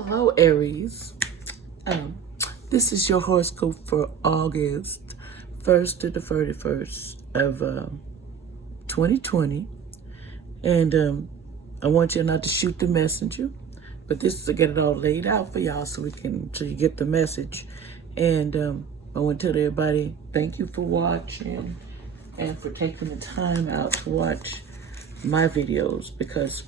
Hello, Aries. Um, this is your horoscope for August 1st to the 31st of 2020. And I want you not to shoot the messenger, but this is to get it all laid out for y'all so you get the message. And I want to tell everybody thank you for watching and for taking the time out to watch my videos, because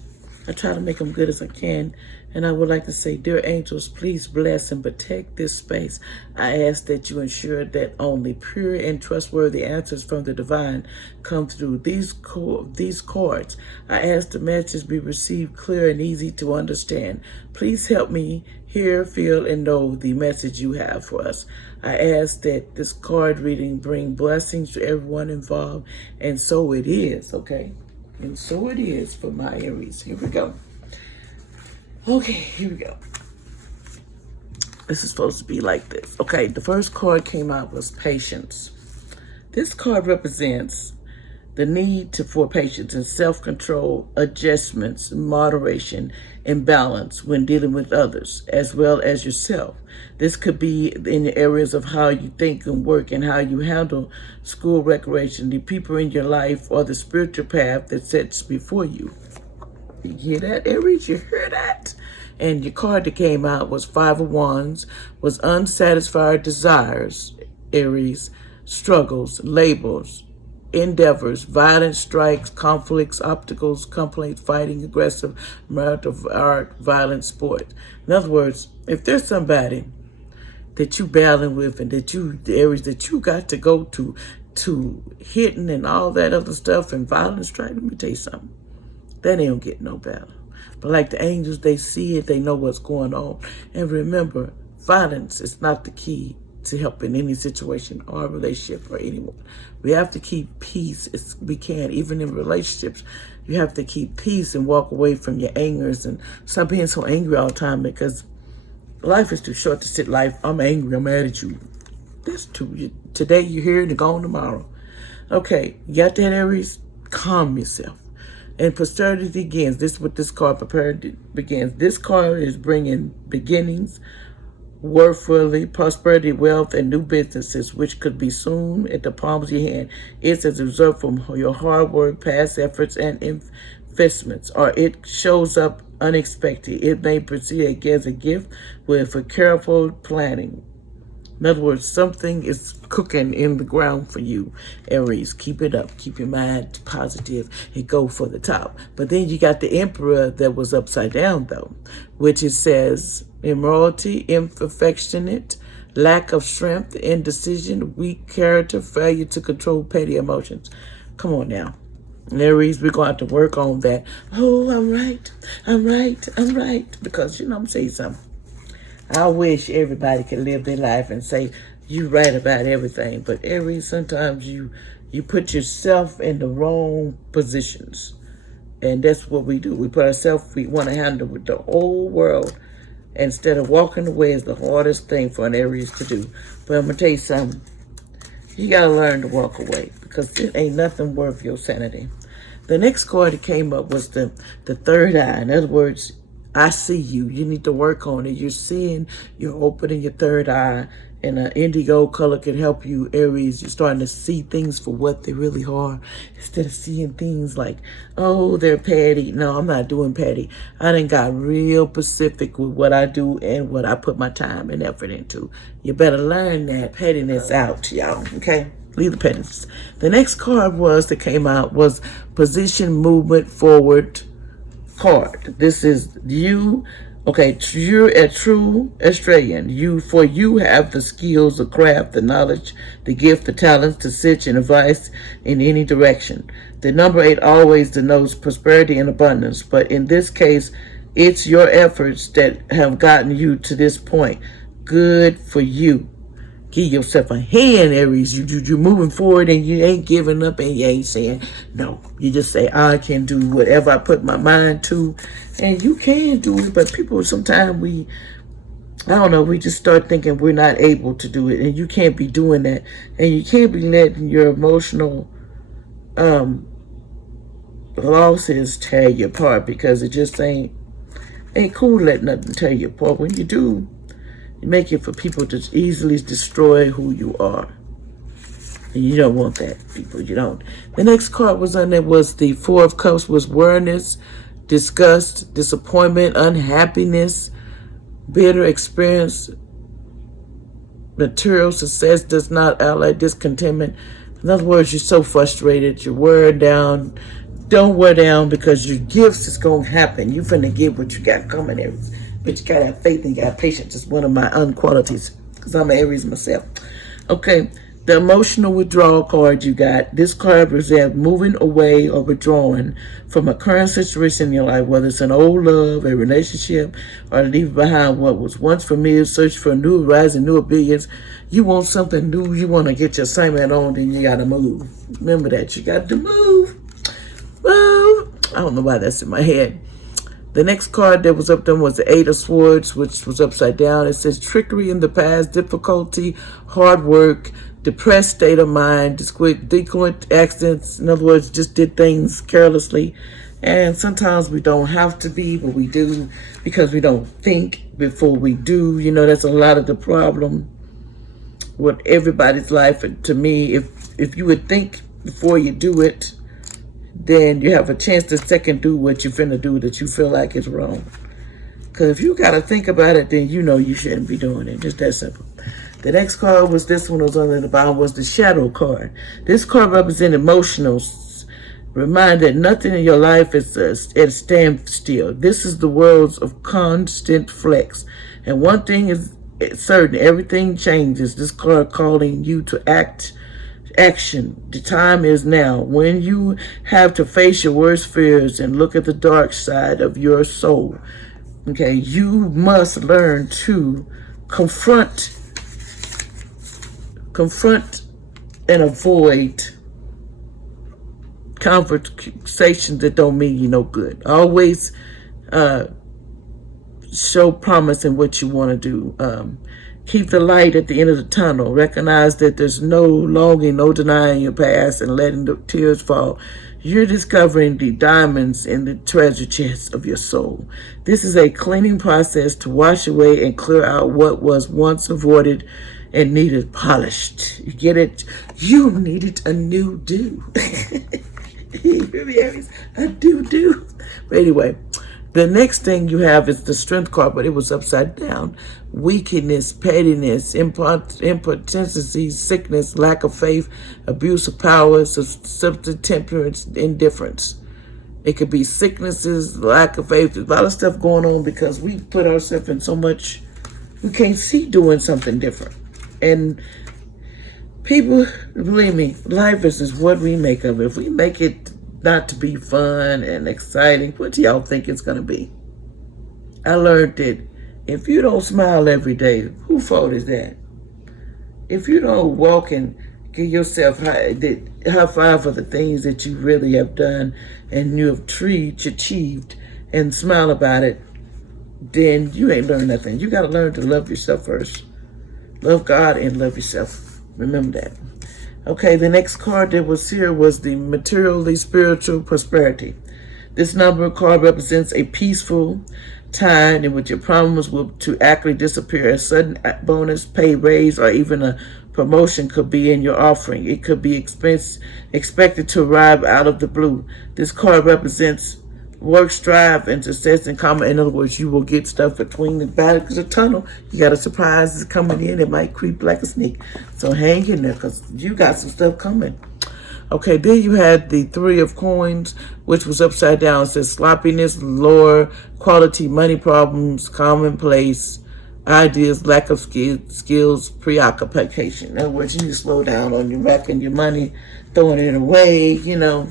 I try to make them good as I can. And I would like to say, dear angels, please bless and protect this space. I ask that you ensure that only pure and trustworthy answers from the divine come through these cards. I ask the messages be received clear and easy to understand. Please help me hear, feel, and know the message you have for us. I ask that this card reading bring blessings to everyone involved, and so it is, okay? And so it is for my Aries. Here we go. Okay, here we go. This is supposed to be like this. Okay, the first card came out was patience. This card represents the need for patience and self-control, adjustments, moderation, and balance when dealing with others, as well as yourself. This could be in the areas of how you think and work and how you handle school, recreation, the people in your life, or the spiritual path that sets before you. You hear that, Aries? You hear that? And your card that came out was Five of Wands, was unsatisfied desires, Aries, struggles, labels, endeavors, violent strikes, conflicts, obstacles, complaints, fighting, aggressive, marital art, violent sport. In other words, if there's somebody that you battling with and the areas that you got to go to hitting and all that other stuff and violent strike, let me tell you something. That ain't gonna get no better. But like the angels, they see it, they know what's going on. And remember, violence is not the key to help in any situation or relationship or anyone. We have to keep peace as we can, even in relationships. You have to keep peace and walk away from your angers and stop being so angry all the time, because life is too short to sit life, I'm angry, I'm mad at you. That's too, today you're here and you're gone tomorrow. Okay, you got that, Aries? Calm yourself. And prosperity begins. This is what this card begins. This card is bringing beginnings, worthfully, prosperity, wealth, and new businesses, which could be soon at the palms of your hand. It's as a result from your hard work, past efforts, and investments, or it shows up unexpected. It may proceed as a gift with a careful planning. In other words, something is cooking in the ground for you, Aries. Keep it up. Keep your mind positive and go for the top. But then you got the Emperor that was upside down, though, which it says immorality, imperfectionate, lack of strength, indecision, weak character, failure to control petty emotions. Come on now. Aries, we're going to have to work on that. Oh, I'm right. Because, I'm saying something. I wish everybody could live their life and say, you right about everything. But Aries, sometimes you put yourself in the wrong positions. And that's what we do. We want to handle with the whole world. Instead of walking away is the hardest thing for an Aries to do. But I'm going to tell you something. You got to learn to walk away, because it ain't nothing worth your sanity. The next card that came up was the third eye. In other words, I see you. You need to work on it. You're opening your third eye, and an indigo color can help you, Aries. You're starting to see things for what they really are, instead of seeing things like, oh, they're petty. No, I'm not doing petty. I done got real specific with what I do and what I put my time and effort into. You better learn that pettiness out, y'all, okay? Leave the pettiness. The next card that came out was position movement forward card. This is you. Okay, you're a true Australian. You have the skills, the craft, the knowledge, the gift, the talents to sit and advise in any direction. The number 8 always denotes prosperity and abundance, but in this case, it's your efforts that have gotten you to this point. Good for you. Give yourself a hand, Aries. You're moving forward and you ain't giving up and you ain't saying no. You just say, I can do whatever I put my mind to. And you can do it, but people sometimes we just start thinking we're not able to do it. And you can't be doing that. And you can't be letting your emotional losses tear you apart, because it just ain't Ain't cool to let nothing tear you apart. When you do, you make it for people to easily destroy who you are. And you don't want that, people. You don't. The next card was on there was the Four of Cups, was weariness, disgust, disappointment, unhappiness, bitter experience. Material success does not outweigh discontentment. In other words, you're so frustrated, you're wearing down. Don't wear down, because your gifts is going to happen. You finna get what you got coming, Aries. But you got to have faith and you got patience. It's one of my unqualities, because I'm an Aries myself. Okay, the emotional withdrawal card you got. This card represents moving away or withdrawing from a current situation in your life, whether it's an old love, a relationship, or leave behind what was once familiar, search for a new horizon, new abilities. You want something new, you want to get your assignment on, then you got to move. Remember that. You got to move. Well, I don't know why that's in my head. The next card that was up there was the Eight of Swords, which was upside down. It says trickery in the past, difficulty, hard work, depressed state of mind, delinquent accidents. In other words, just did things carelessly. And sometimes we don't have to be, but we do, because we don't think before we do. You know, that's a lot of the problem with everybody's life. And to me, if you would think before you do it, then you have a chance to second do what you're finna do that you feel like is wrong. Because if you got to think about it, then you know you shouldn't be doing it. Just that simple. The next card was this one, was on the bottom, was the Shadow card. This card represents emotionals. Remind that nothing in your life is at a standstill. This is the world of constant flex. And one thing is certain, everything changes. This card calling you to action. The time is now. When you have to face your worst fears and look at the dark side of your soul, okay, you must learn to confront and avoid conversations that don't mean you no good. Always show promise in what you want to do. Keep the light at the end of the tunnel. Recognize that there's no longing, no denying your past and letting the tears fall. You're discovering the diamonds in the treasure chest of your soul. This is a cleaning process to wash away and clear out what was once avoided and needed polished. You get it? You needed a new do. A do. But anyway, the next thing you have is the Strength card, but it was upside down. Weakness, pettiness, impotency, sickness, lack of faith, abuse of power, substance, temperance, indifference. It could be sicknesses, lack of faith. There's a lot of stuff going on because we put ourselves in so much, we can't see doing something different. And people, believe me, life is what we make of it. If we make it not to be fun and exciting, what do y'all think it's going to be? I learned that if you don't smile every day, whose fault is that? If you don't walk and give yourself high five for the things that you really have done and you have achieved and smile about it, then you ain't learned nothing. You got to learn to love yourself first. Love God and love yourself. Remember that. Okay, the next card that was here was the materially spiritual prosperity. This number card represents a peaceful time in which your problems will to actually disappear. A sudden bonus, pay raise, or even a promotion could be in your offering. It could be expected to arrive out of the blue. This card represents work, strive, and success in common. In other words, you will get stuff between the back of the tunnel. You got a surprise that's coming in. It might creep like a snake. So hang in there because you got some stuff coming. Okay, then you had the Three of Coins, which was upside down. It says sloppiness, lower quality money problems, commonplace ideas, lack of skills, preoccupation. In other words, you need to slow down on your back and your money, throwing it away, you know.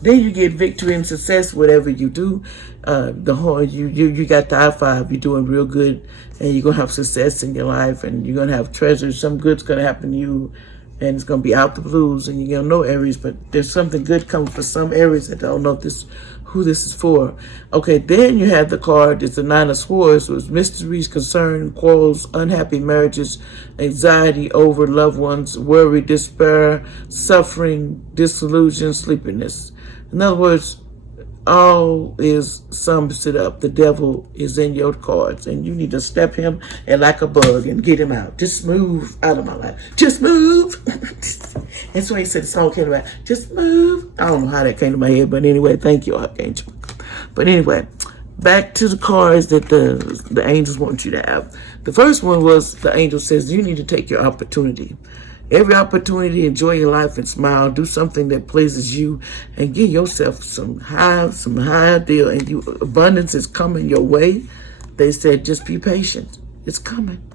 Then you get victory and success, whatever you do. You got the high five. You're doing real good, and you're gonna have success in your life, and you're gonna have treasures. Some good's gonna happen to you, and it's gonna be out the blues. And you're gonna know Aries, but there's something good coming for some Aries. I don't know who this is for. Okay, then you have the card. It's the Nine of Swords. It was mysteries, concern, quarrels, unhappy marriages, anxiety over loved ones, worry, despair, suffering, disillusion, sleepiness. In other words, all is sums it up. The devil is in your cards, and you need to step him and like a bug and get him out. Just move out of my life. Just move. That's why he said the song came about. Just move. I don't know how that came to my head, but anyway, thank you, Archangel. But anyway, back to the cards that the angels want you to have. The first one was the angel says you need to take your opportunity. Every opportunity, enjoy your life and smile. Do something that pleases you and give yourself some high deal. And abundance is coming your way. They said, just be patient. It's coming.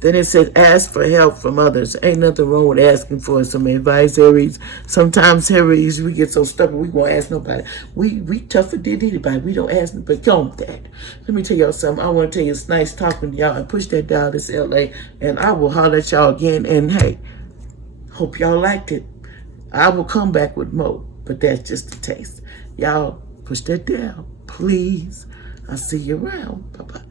Then it said, ask for help from others. Ain't nothing wrong with asking for some advice, Aries. Sometimes, Aries, we get so stubborn, we won't ask nobody. We tougher than anybody. We don't ask nobody. But go on with that. Let me tell y'all something. I want to tell you it's nice talking to y'all. And push that dial. This LA. And I will holler at y'all again. And hey, hope y'all liked it. I will come back with more, but that's just a taste. Y'all push that down, please. I'll see you around. Bye-bye.